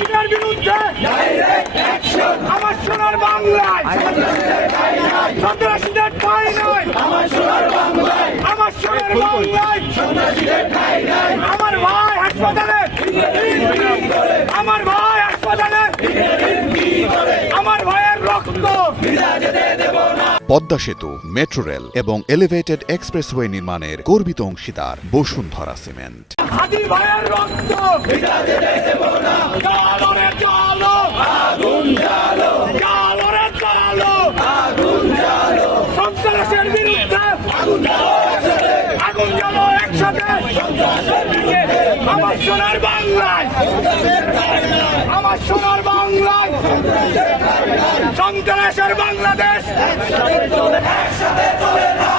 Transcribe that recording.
সন্ত্রাসীদের বিরুদ্ধে আমার সোনার বাংলায় সন্ত্রাসীদের ঠাঁই নাই, আমার সোনার বাংলায় আমার ভাই হাসপাতালে, আমার ভাই হাসপাতালে, আমার ভাইয়ের রক্ত পদ্মা সেতু, মেট্রো রেল এবং এলিভেটেড এক্সপ্রেসওয়ে নির্মাণের গর্বিত অংশীদার বসুন্ধরা সিমেন্ট। হাদি ভাইয়ের রক্ত জ্বালো রে জ্বালো, আগুন জ্বালো, জ্বালো রে জ্বালো, আগুন জ্বালো, সন্ত্রাসের বিরুদ্ধে আগুন জ্বালো একসাথে, আমার সোনার বাংলায়, আমার সোনার বাংলায়, সন্ত্রাসের বাংলাদেশ একসাথে চলে না।